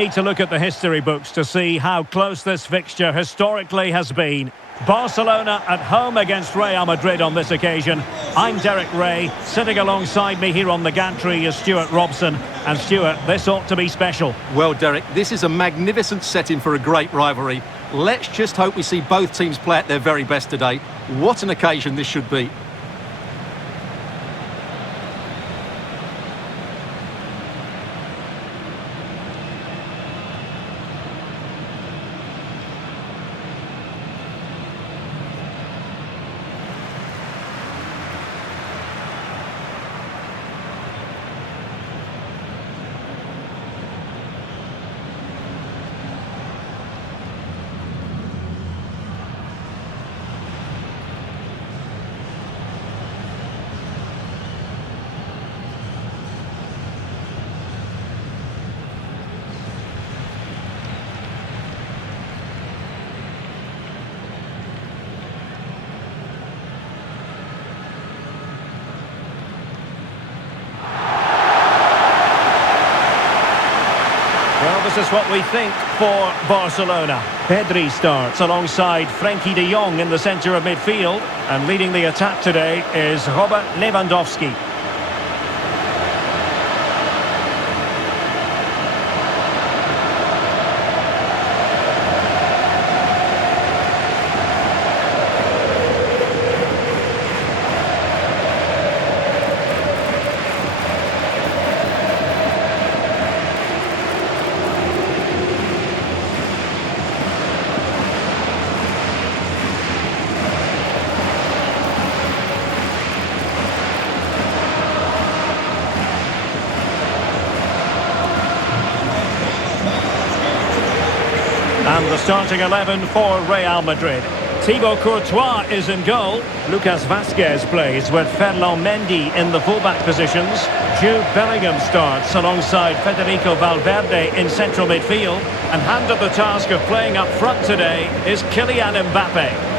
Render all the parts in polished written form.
Need to look at the history books to see how close this fixture historically has been. Barcelona at home against Real Madrid on this occasion. I'm Derek Ray. Sitting alongside me here on the gantry is Stuart Robson. And Stuart, this ought to be special. Well, Derek, this is a magnificent setting for a great rivalry. Let's just hope we see both teams play at their very best today. What an occasion this should be. Well, this is what we think for Barcelona. Pedri starts alongside Frenkie de Jong in the centre of midfield. And leading the attack today is Robert Lewandowski. And the starting 11 for Real Madrid. Thibaut Courtois is in goal. Lucas Vazquez plays with Ferland Mendy in the fullback positions. Jude Bellingham starts alongside Federico Valverde in central midfield. And handed the task of playing up front today is Kylian Mbappe.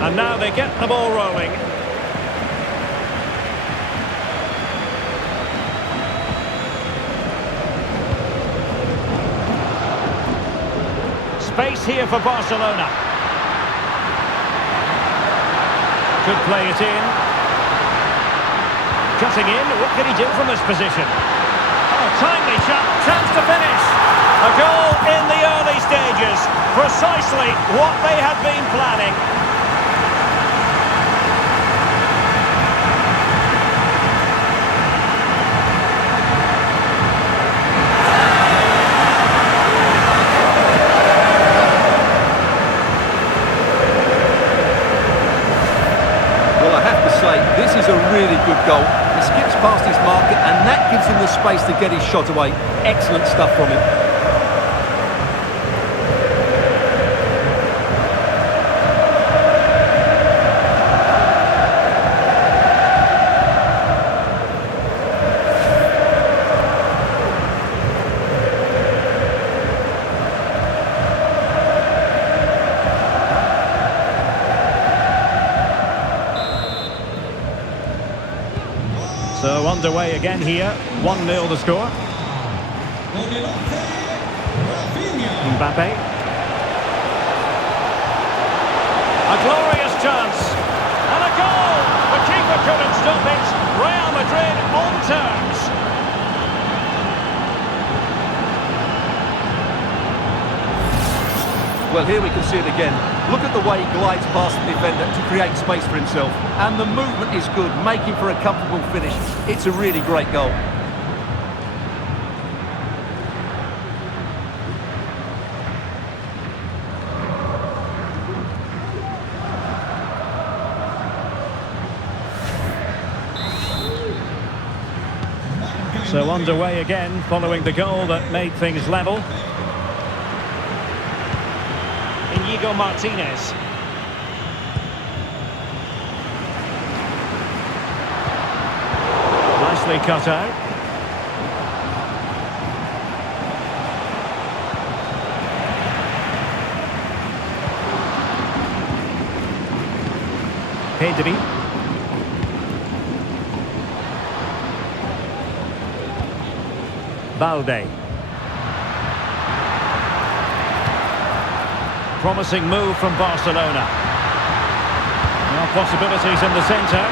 And now they get the ball rolling. Space here for Barcelona. Could play it in. Cutting in. What can he do from this position? Oh, timely chance to finish. A goal in the early stages. Precisely what they had been planning. This is a really good goal. He skips past his marker and that gives him the space to get his shot away. Excellent stuff from him. So underway again here, 1-0 the score. Mbappe. A glorious chance. And a goal! The keeper couldn't stop it. Real Madrid on terms. Well, here we can see it again. Look at the way he glides past the defender to create space for himself. And the movement is good, making for a comfortable finish. It's a really great goal. So underway again, following the goal that made things level. Inigo Martinez. Nicely cut out. Pedri. Balde. Promising move from Barcelona. Now possibilities in the centre.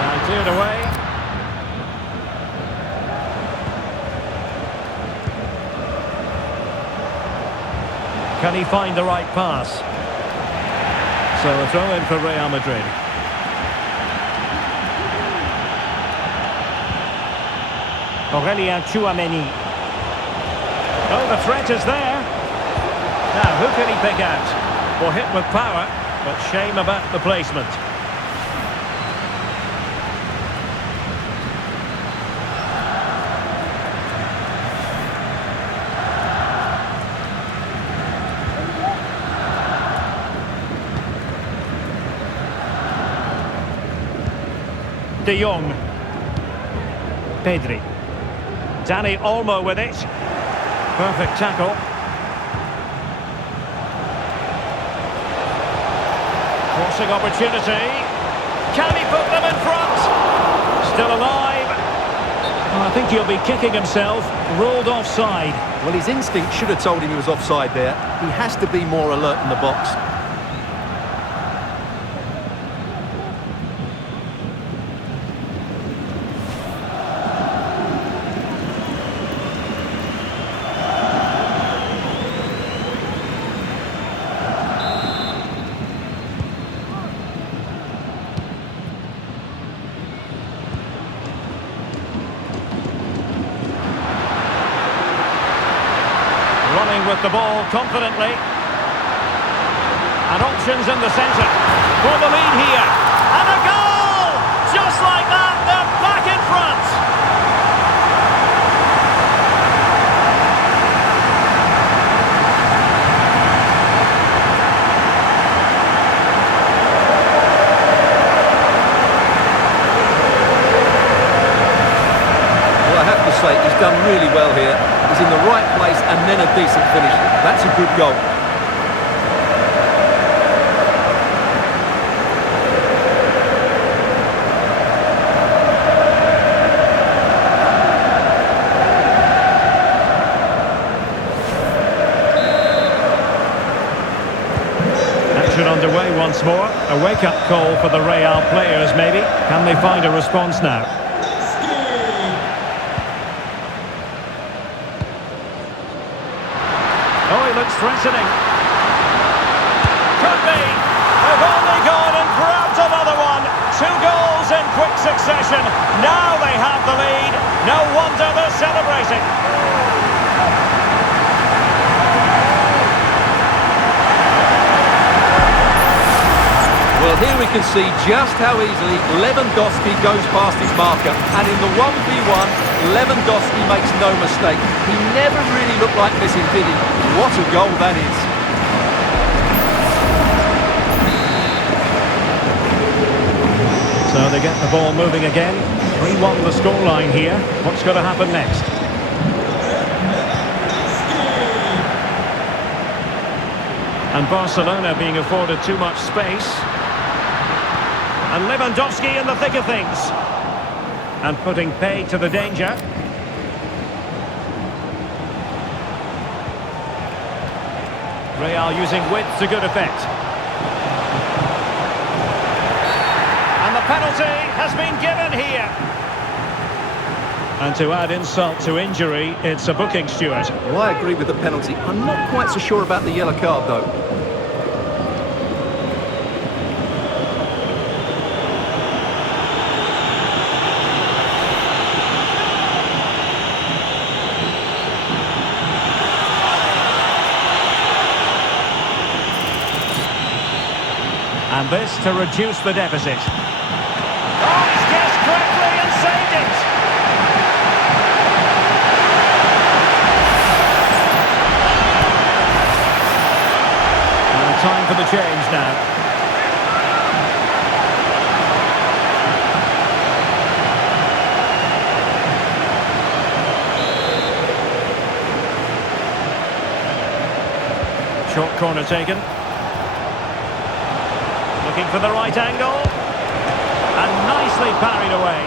And cleared away. Can he find the right pass? So a throw in for Real Madrid. Aurelien Tchouameni. Oh, the threat is there. Now, who can he pick out? Well, hit with power, but shame about the placement. De Jong. Pedri. Dani Olmo with it. Perfect tackle. Crossing opportunity. Can he put them in front? Still alive. Oh, I think he'll be kicking himself. Ruled offside. Well, his instinct should have told him he was offside there. He has to be more alert in the box. Running with the ball confidently. And options in the centre. For the lead here. And a goal! Just like that, they're back in front. Well, I have to say, he's done really well here. He's in the right place and then a decent finish. That's a good goal. Action underway once more. A wake-up call for the Real players, maybe. Can they find a response now? Oh, he looks threatening. Could be. They've only gone and grabbed another one. 2 goals in quick succession. Now they have the lead. No wonder they're celebrating. Well, here we can see just how easily Lewandowski goes past his marker. And in the 1v1, Lewandowski makes no mistake. He never really looked like missing, did he? What a goal that is. So they get the ball moving again. 3-1 the scoreline here. What's going to happen next? And Barcelona being afforded too much space. And Lewandowski in the thick of things. And putting paid to the danger. Real using width to good effect. And the penalty has been given here. And to add insult to injury, it's a booking, Stuart. Well, I agree with the penalty. I'm not quite so sure about the yellow card, though. And this to reduce the deficit. Oh, he's guessed correctly and saved it! And time for the change now. Short corner taken. Looking for the right angle. And nicely parried away.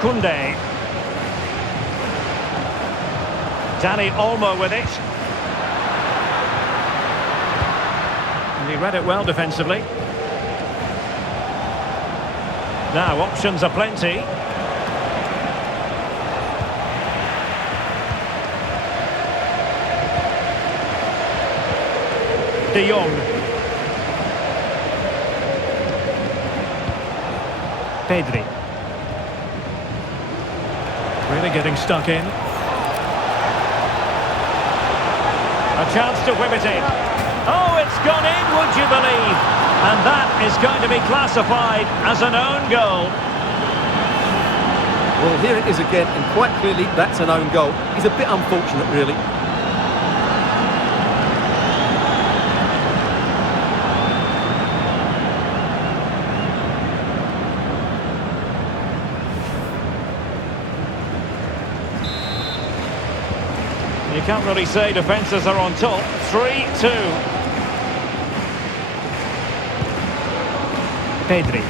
Koundé. Dani Olmo with it. And he read it well defensively. Now, options are plenty. De Jong. Pedri. Really getting stuck in. A chance to whip it in. Oh, it's gone in, would you believe? And that is going to be classified as an own goal. Well, here it is again, and quite clearly that's an own goal. It's a bit unfortunate, really. You can't really say defences are on top. 3-2. Pedri.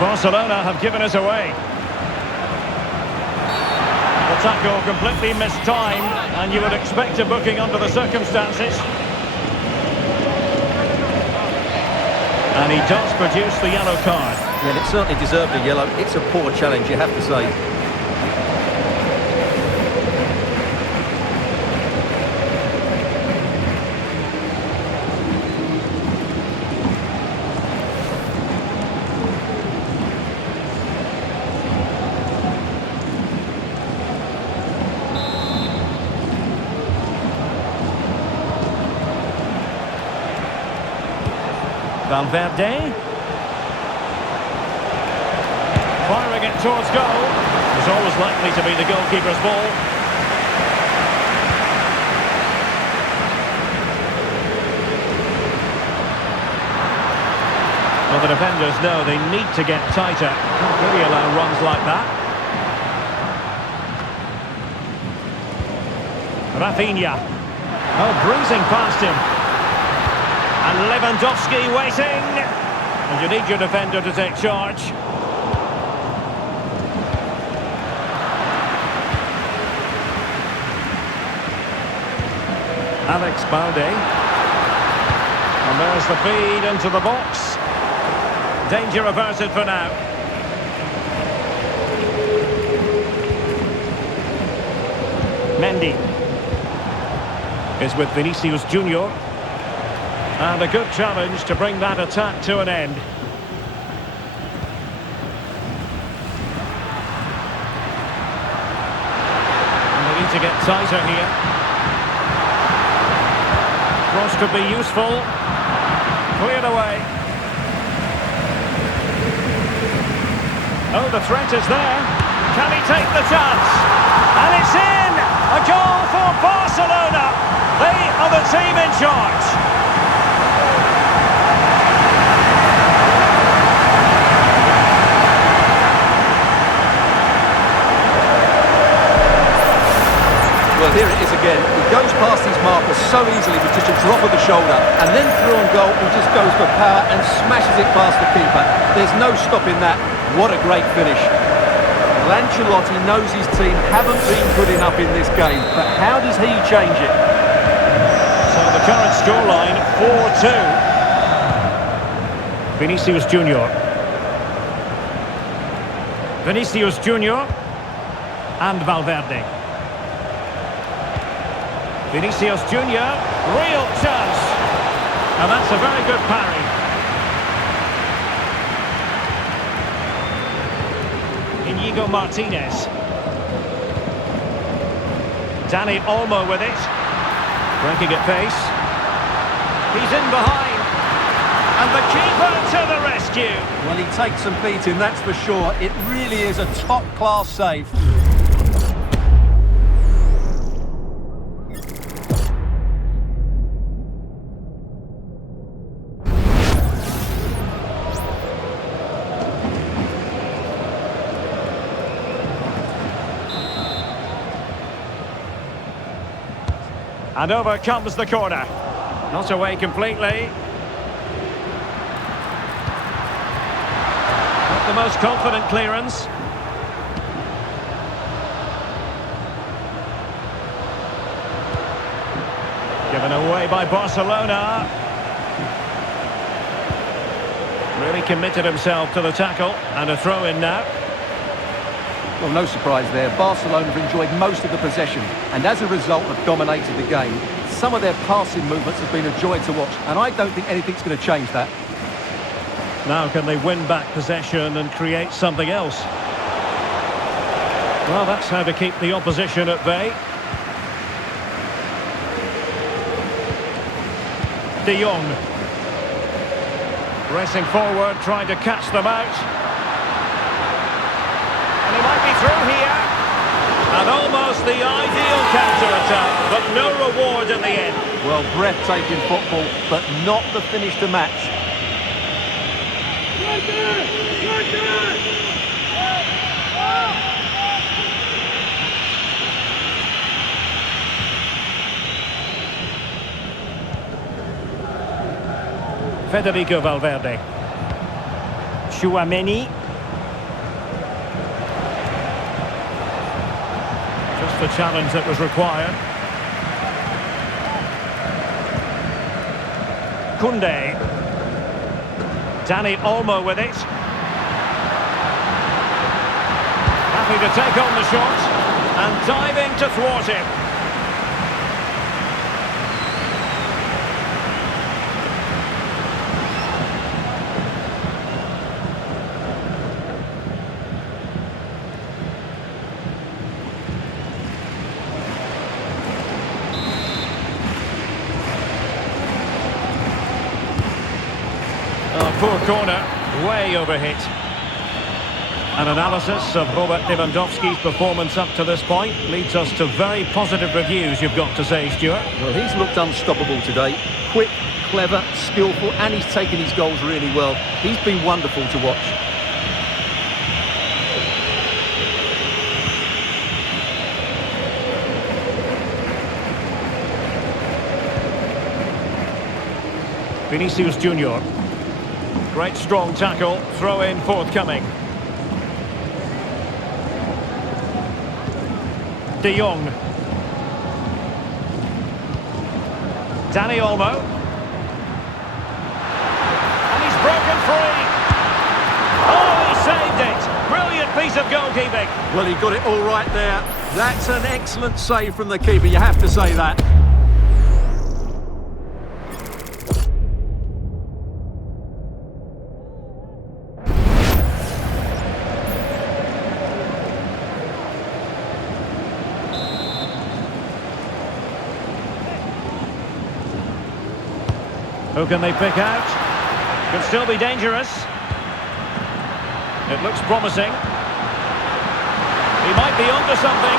Barcelona have given us away. The tackle completely mistimed, and you would expect a booking under the circumstances. And he does produce the yellow card. Yeah, and it certainly deserved a yellow. It's a poor challenge, you have to say. Valverde. Firing it towards goal. It's always likely to be the goalkeeper's ball. Well, the defenders know they need to get tighter. Can't really allow runs like that. Rafinha. Oh, breezing past him. And Lewandowski waiting. And you need your defender to take charge. Alex Balde. And there's the feed into the box. Danger averted for now. Mendy is with Vinicius Junior. And a good challenge to bring that attack to an end. And they need to get tighter here. Cross could be useful. Cleared away. Oh, the threat is there. Can he take the chance? And it's in! A goal for Barcelona. They are the team in charge. Well, here it is again. He goes past his marker so easily with just a drop of the shoulder, and then through on goal, he just goes for power and smashes it past the keeper. There's no stopping that. What a great finish. Ancelotti knows his team haven't been good enough in this game, but how does he change it? So the current scoreline, 4-2. Vinicius Junior. Vinicius Junior and Valverde. Vinicius Junior, real chance. And that's a very good parry. Inigo Martinez. Dani Olmo with it. Breaking at pace. He's in behind. And the keeper to the rescue. Well, he takes some beating, that's for sure. It really is a top-class save. And over comes the corner. Not away completely. Not the most confident clearance. Given away by Barcelona. Really committed himself to the tackle, and a throw in now. Well, no surprise there. Barcelona have enjoyed most of the possession, and as a result have dominated the game. Some of their passing movements have been a joy to watch, and I don't think anything's going to change that. Now can they win back possession and create something else? Well, that's how to keep the opposition at bay. De Jong. Pressing forward, trying to catch them out. And he might be through here. And almost the ideal counter-attack, but no reward in the end. Well, breathtaking football, but not the finish to match. Federico Valverde. Tchouaméni. Just the challenge that was required. Koundé. Dani Olmo with it. Happy to take on the shot and diving to thwart him. Poor corner, way overhit. An analysis of Robert Lewandowski's performance up to this point leads us to very positive reviews, you've got to say, Stuart. Well, he's looked unstoppable today. Quick, clever, skillful, and he's taken his goals really well. He's been wonderful to watch. Vinicius Junior. Great strong tackle, throw in forthcoming. De Jong. Dani Olmo. And he's broken free. Oh, he saved it. Brilliant piece of goalkeeping. Well, he got it all right there. That's an excellent save from the keeper, you have to say that. Who can they pick out? Could still be dangerous. It looks promising. He might be onto something.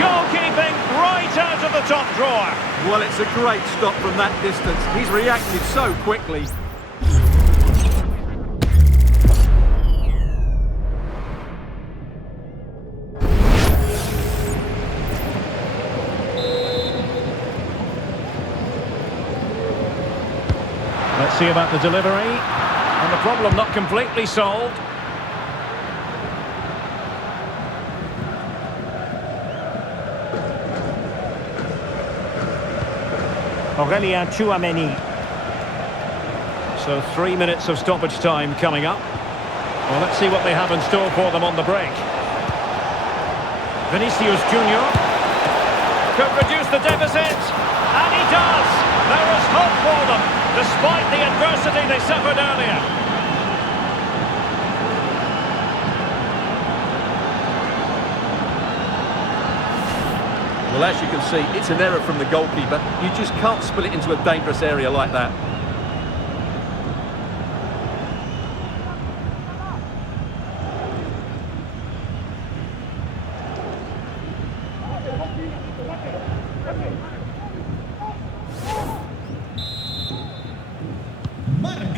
Goalkeeping right out of the top drawer. Well, it's a great stop from that distance. He's reacted so quickly. Let's see about the delivery. And the problem not completely solved. Aurélien Tchouaméni. So 3 minutes of stoppage time coming up. Well, let's see what they have in store for them on the break. Vinicius Junior could reduce the deficit. And he does. There is hope for them, despite the adversity they suffered earlier. Well, as you can see, it's an error from the goalkeeper. You just can't spill it into a dangerous area like that.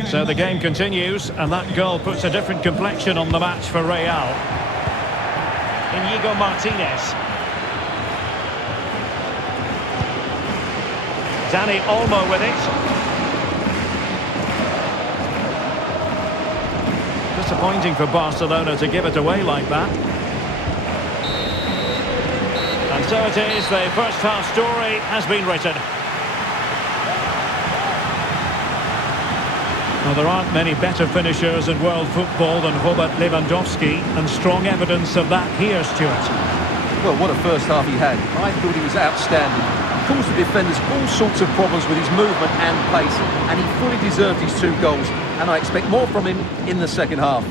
So the game continues, and that goal puts a different complexion on the match for Real. Íñigo Martínez. Dani Olmo with it. Disappointing for Barcelona to give it away like that. And so it is, the first half story has been written. Well, there aren't many better finishers in world football than Robert Lewandowski, and strong evidence of that here, Stuart. Well, what a first half he had. I thought he was outstanding. He caused the defenders all sorts of problems with his movement and pace, and he fully deserved his 2 goals, and I expect more from him in the second half.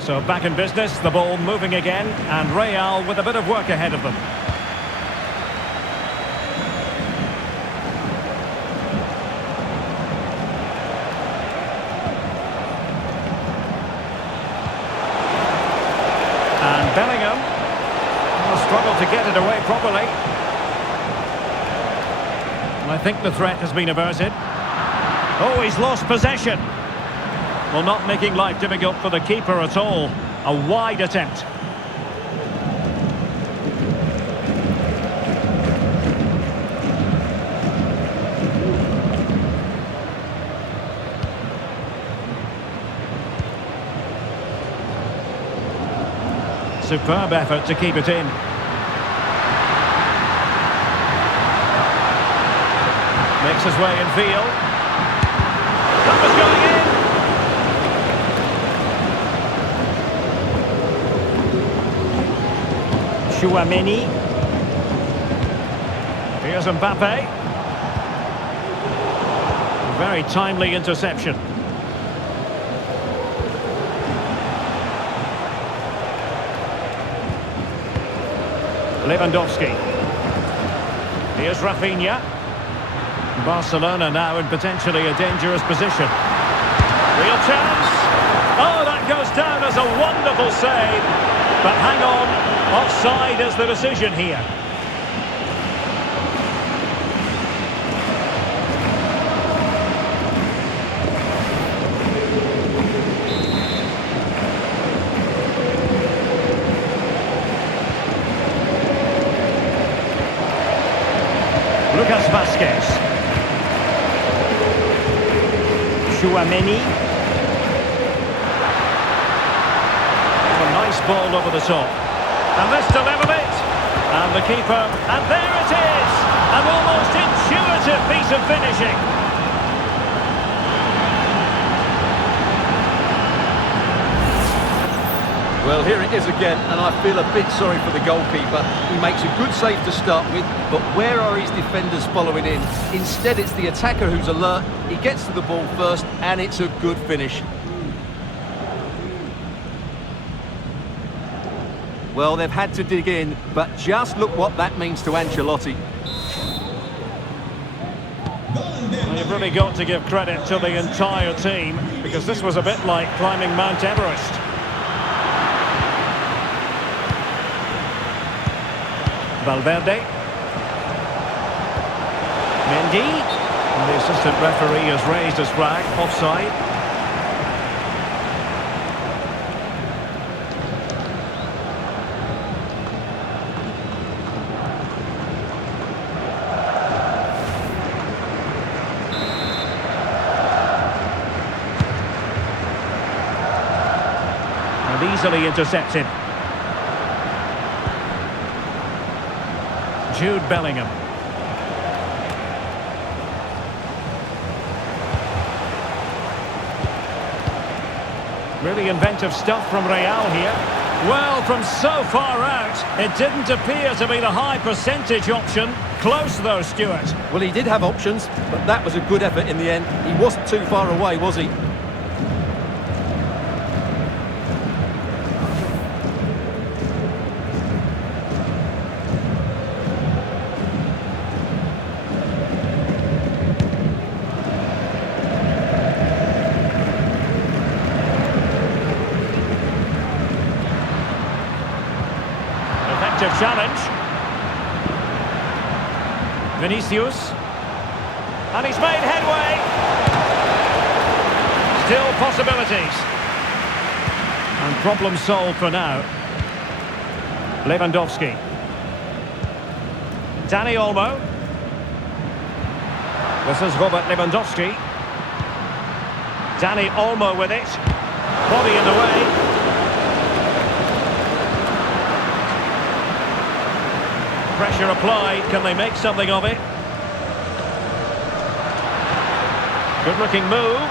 So back in business, the ball moving again, and Real with a bit of work ahead of them. And Bellingham will struggle to get it away properly. And I think the threat has been averted. Oh, he's lost possession. Well, not making life difficult for the keeper at all. A wide attempt. Superb effort to keep it in. Makes his way in field. That was going in. Chouameni. Here's Mbappe. Very timely interception. Lewandowski. Here's Rafinha. Barcelona now in potentially a dangerous position. Real chance. Oh, that goes down as a wonderful save. But hang on, offside is the decision here. Lucas Vazquez. Chouameni. A nice ball over the top. And this to level it. And the keeper. And there it is. An almost intuitive piece of finishing. Well, here it is again, and I feel a bit sorry for the goalkeeper. He makes a good save to start with, but where are his defenders following in? Instead, it's the attacker who's alert. He gets to the ball first, and it's a good finish. Well, they've had to dig in, but just look what that means to Ancelotti. Well, you've really got to give credit to the entire team, because this was a bit like climbing Mount Everest. Valverde. Mendy. And the assistant referee has raised his flag. Offside. And easily intercepted. Jude Bellingham. Really inventive stuff from Real here. Well, from so far out, it didn't appear to be the high percentage option. Close though, Stuart. Well, he did have options, but that was a good effort in the end. He wasn't too far away, was he? Challenge. Vinicius. And he's made headway. Still possibilities. And problem solved for now. Lewandowski. Dani Olmo. This is Robert Lewandowski. Dani Olmo with it. Body in the way. Pressure applied. Can they make something of it? Good looking move.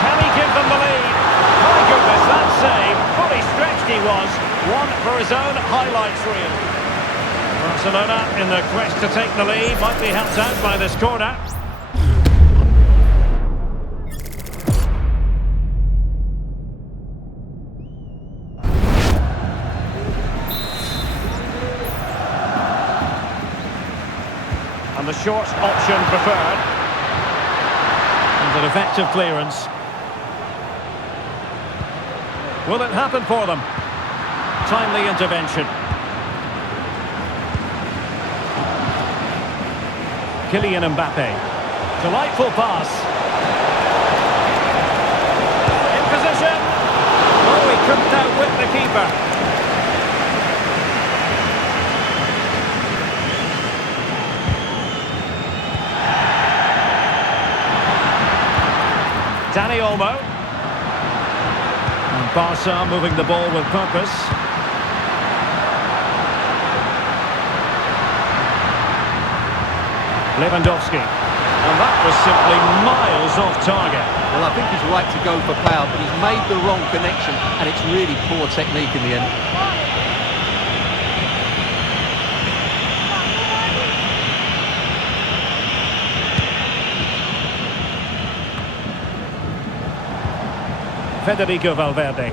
Can he give them the lead? My goodness, that save. Fully stretched he was. One for his own highlights reel. Barcelona in the quest to take the lead. Might be helped out by this corner. And the short option preferred. And an effective clearance. Will it happen for them? Timely intervention. Kylian Mbappe. Delightful pass. In position. Oh, he couldn't outwit the keeper. Dani Olmo. And Barca moving the ball with purpose. Lewandowski. And that was simply miles off target. Well, I think he's right to go for power, but he's made the wrong connection, and it's really poor technique in the end. Federico Valverde.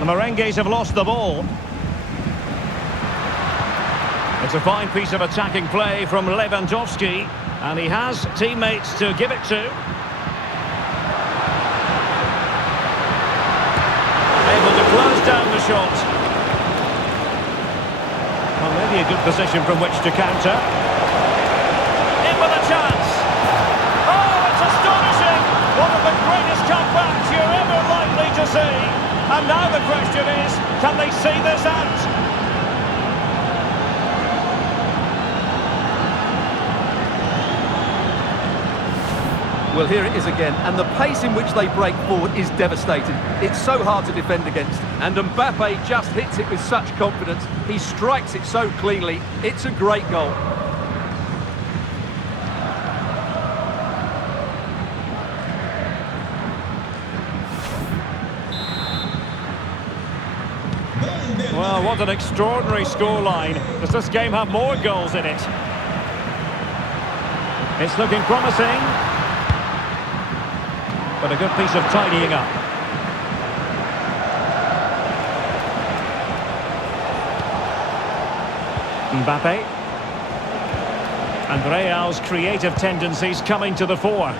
The Merengues have lost the ball. It's a fine piece of attacking play from Lewandowski, and he has teammates to give it to. Able to close down the shot. Well, maybe a good position from which to counter. In with a chance. Oh, it's astonishing! One of the greatest comebacks you're ever likely to see. And now the question is, can they see this out? Well, here it is again, and the pace in which they break forward is devastating. It's so hard to defend against, and Mbappe just hits it with such confidence. He strikes it so cleanly. It's a great goal. Well, what an extraordinary scoreline. Does this game have more goals in it? It's looking promising. But a good piece of tidying up. Mbappe. And Real's creative tendencies coming to the fore.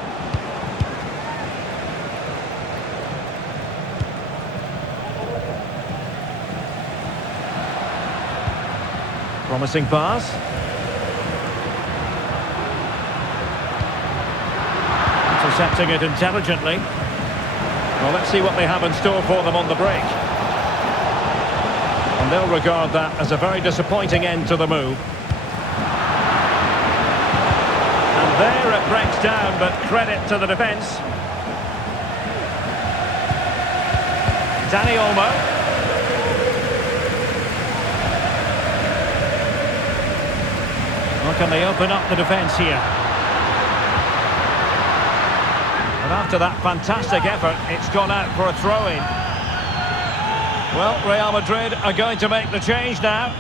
Promising pass. Intercepting it intelligently. Well, let's see what they have in store for them on the break. And they'll regard that as a very disappointing end to the move. And there it breaks down, but credit to the defence. Dani Olmo. Well, can they open up the defence here? And after that fantastic effort, it's gone out for a throw-in. Well, Real Madrid are going to make the change now.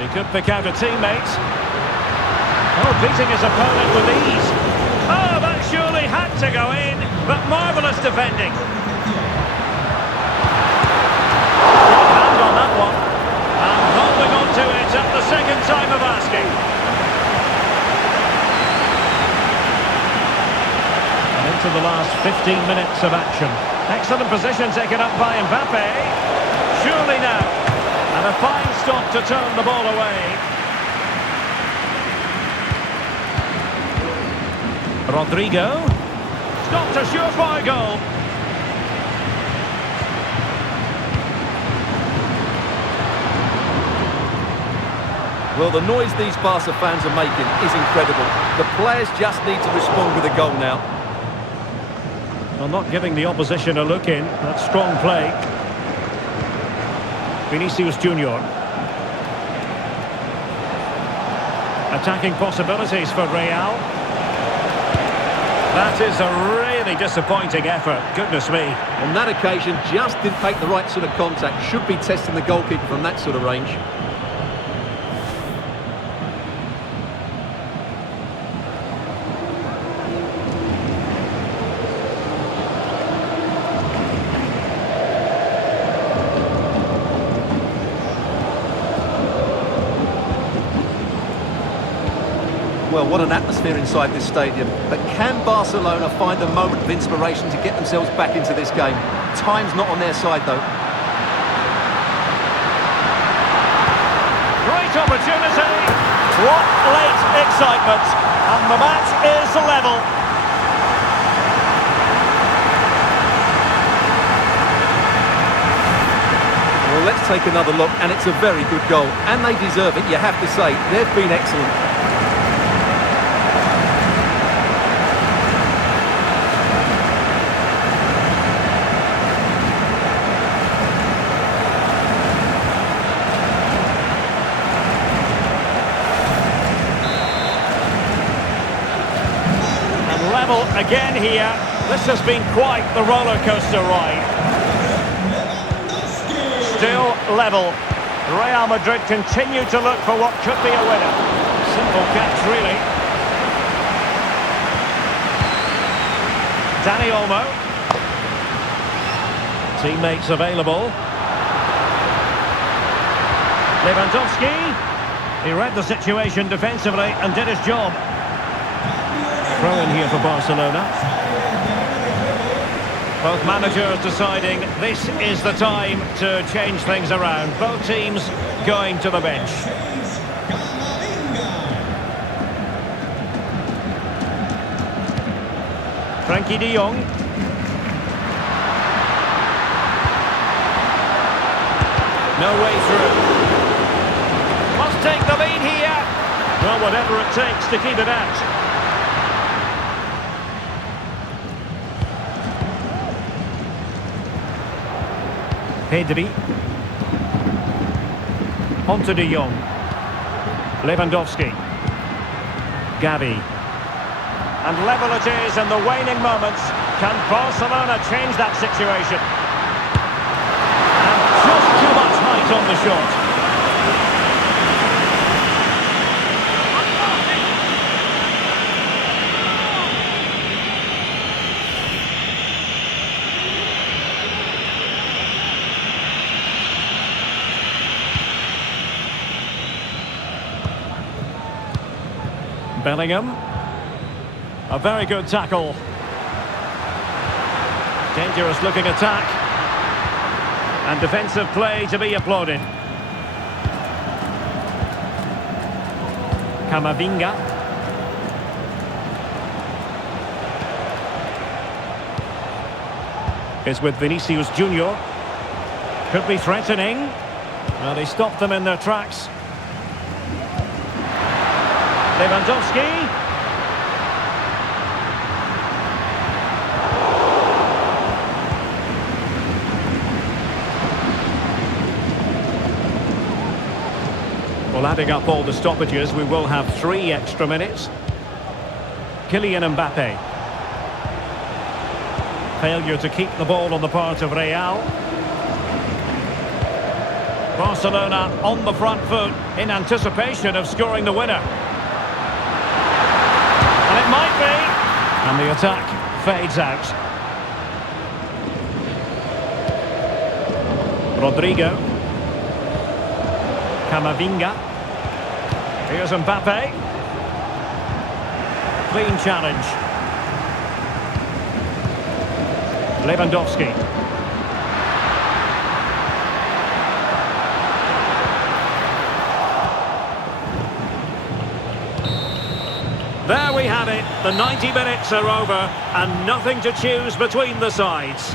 He could pick out a teammate. Oh, beating his opponent with ease. Oh, that surely had to go in, but marvellous defending. Good hand on that one. And holding on to it at the second time of asking. And into the last 15 minutes of action. Excellent position taken up by Mbappe. Surely now. And a fine stop to turn the ball away. Rodrigo. Stopped a surefire goal. Well, the noise these Barca fans are making is incredible. The players just need to respond with a goal now. Well, not giving the opposition a look in. That's strong play. Vinicius Junior. Attacking possibilities for Real. That is a really disappointing effort. Goodness me. On that occasion, just didn't take the right sort of contact. Should be testing the goalkeeper from that sort of range. Well, what an atmosphere inside this stadium. But can Barcelona find a moment of inspiration to get themselves back into this game? Time's not on their side, though. Great opportunity. What late excitement. And the match is level. Well, let's take another look, and it's a very good goal. And they deserve it, you have to say. They've been excellent. Level again here. This has been quite the roller coaster ride. Still level. Real Madrid continue to look for what could be a winner. Simple catch, really. Dani Olmo. Teammates available. Lewandowski. He read the situation defensively and did his job. Throw in here for Barcelona. Both managers deciding this is the time to change things around. Both teams going to the bench. Frankie de Jong. No way through. Must take the lead here. Well, whatever it takes to keep it out. Pedri. Onto de Jong. Lewandowski. Gavi. And level it is in the waning moments. Can Barcelona change that situation? And just too much height on the shot. Bellingham. A very good tackle. Dangerous looking attack. And defensive play to be applauded. Camavinga. Is with Vinicius Junior. Could be threatening. Well, they stopped them in their tracks. Lewandowski. Well, adding up all the stoppages, we will have 3 extra minutes. Kylian Mbappe. Failure to keep the ball on the part of Real. Barcelona on the front foot in anticipation of scoring the winner. And it might be. And the attack fades out. Rodrigo. Camavinga. Here's Mbappe. Clean challenge. Lewandowski. There we have it. The 90 minutes are over and nothing to choose between the sides.